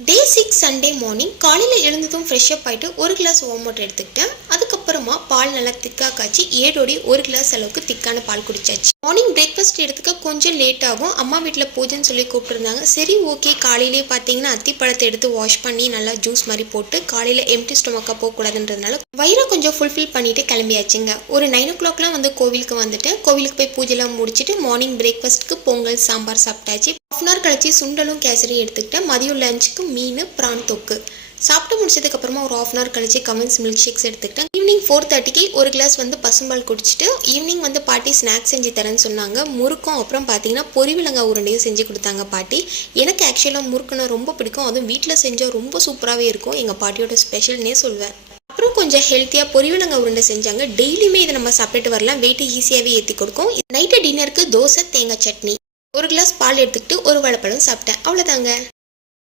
டே 6 Sunday morning காலையில் எழுந்ததும் fresh up ஆகிட்டு ஒரு கிளாஸ் வார்ம் வாட்டர் எடுத்துக்கிட்டேன். அதுக்கப்புறமா பால் நல்லா திக்காக காய்ச்சி ஏடோடி ஒரு கிளாஸ் அளவுக்கு திக்கான பால் குடிச்சாச்சு. மார்னிங் பிரேக்ஃபாஸ்ட் எடுத்துக்க கொஞ்சம் லேட் ஆகும். அம்மா வீட்டில் பூஜைன்னு சொல்லி கூப்பிட்டுருந்தாங்க. சரி ஓகே, காலையிலே பார்த்தீங்கன்னா அத்திப்பழத்தை எடுத்து வாஷ் பண்ணி நல்லா ஜூஸ் மாதிரி போட்டு காலையில் எம்டி ஸ்டொமக்காக போகக்கூடாதுன்றதுனால வயிறை கொஞ்சம் ஃபுல்ஃபில் பண்ணிட்டு கிளம்பியாச்சுங்க. ஒரு 9 o'clockலாம் வந்து கோவிலுக்கு வந்துட்டேன். கோவிலுக்கு போய் பூஜைலாம் முடிச்சுட்டு மார்னிங் பிரேக்ஃபாஸ்ட்டுக்கு பொங்கல் சாம்பார் சாப்பிட்டாச்சு. ஹாஃப் அன் கழிச்சு சுண்டலும் கேசரியும் எடுத்துக்கிட்டேன். மதியம் லஞ்சுக்கு மீன் பிரான் தொக்கு சாப்பிட்டு முடிச்சதுக்கப்புறமா ஒரு ஹாஃப் அன் கழிச்சு கமெண்ட்ஸ் மில்க் ஷேக்ஸ் எடுத்துக்கிட்டேன். ஈவினிங் 4:30க்கு ஒரு கிளாஸ் வந்து பசும்பால் குடிச்சிட்டு ஈவினிங் வந்து பாட்டி ஸ்நாக்ஸ் செஞ்சு தரேன்னு சொன்னாங்க. முறுக்கும் அப்புறம் பார்த்தீங்கன்னா பொரிவிலங்காய் உருண்டையும் செஞ்சு கொடுத்தாங்க பாட்டி. எனக்கு ஆக்சுவலாக முறுக்குன்னா ரொம்ப பிடிக்கும். அதுவும் வீட்டில் செஞ்சால் ரொம்ப சூப்பராகவே இருக்கும். எங்கள் பாட்டியோட ஸ்பெஷல்னே சொல்வேன். அப்புறம் கொஞ்சம் ஹெல்த்தியாக பொரிவிலங்காய் உருண்டை செஞ்சாங்க. டெய்லியுமே இதை நம்ம சாப்பிட்டுட்டு வரலாம். வெயிட்டு ஈஸியாகவே ஏற்றி கொடுக்கும். நைட்டு டின்னருக்கு தோசை தேங்காய் சட்னி. ஒரு கிளாஸ் பால் எடுத்துக்கிட்டு ஒரு வாழைப்பழம் சாப்பிட்டேன். அவ்வளோதாங்க.